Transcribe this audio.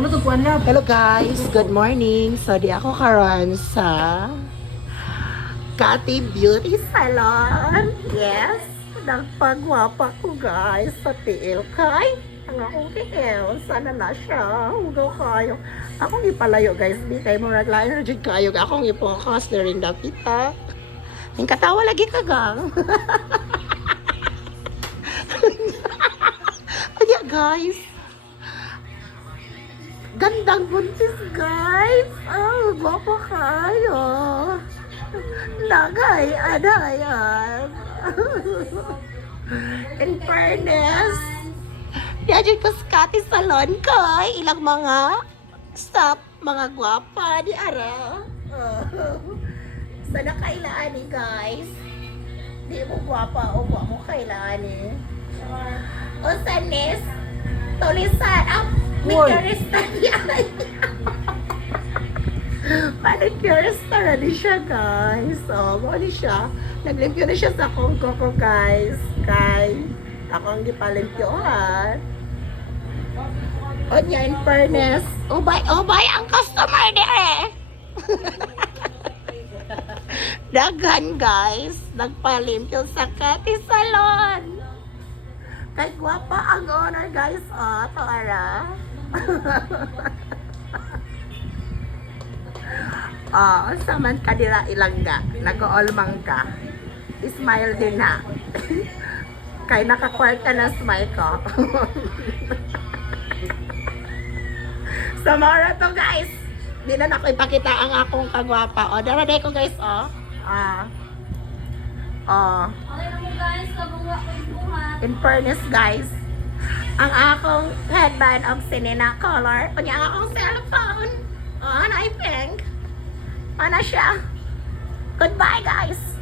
Ano to kuan na? Hello guys, good morning. So di ako karon sa Kati Beauty Salon. Yes, nagpagwapa ko guys sa tiil kay ang akong tiil. Sana na siya. Hugaw kayo. Akong ipalayo guys. Di kayo mo naglayo na dyan kayo. Akong ipokas na rin dapita. Yung katawa lagi kagang. Ayan guys. Gandang buntis, guys. Oh, gwapo kayo. Nagay, adayan. In fairness, diyan ko sa Kati Salon ko. Ilang mga stop, mga gwapa di ara. Sana kailaan ni guys. Di mo gwapa o gwa mo kailaan ni. O sanis, tulisan up. Manicurista niya. Manicurista na di siya, guys. So, muli siya. Naglimpyo na siya sa kongko ko, guys. Kay, ako ang gipalimpyohan. O niya, in fairness. Ubay, ang customer di eh. Dagan, guys. Nagpalimpyo sa Kati Salon. Kay gwapa ang owner, guys. O, tara. Saman ka dira ilangga, nag-olmang ka. Smile din na. Kay nakakwarta na smile ko. So, mara to guys. Di na ako ipakita ang akong kagwapa. O, daraday ko guys, o. In fairness guys, ang akong headband of Sinina color, kunya ang akong cellphone, na pink. Ano siya? Goodbye guys!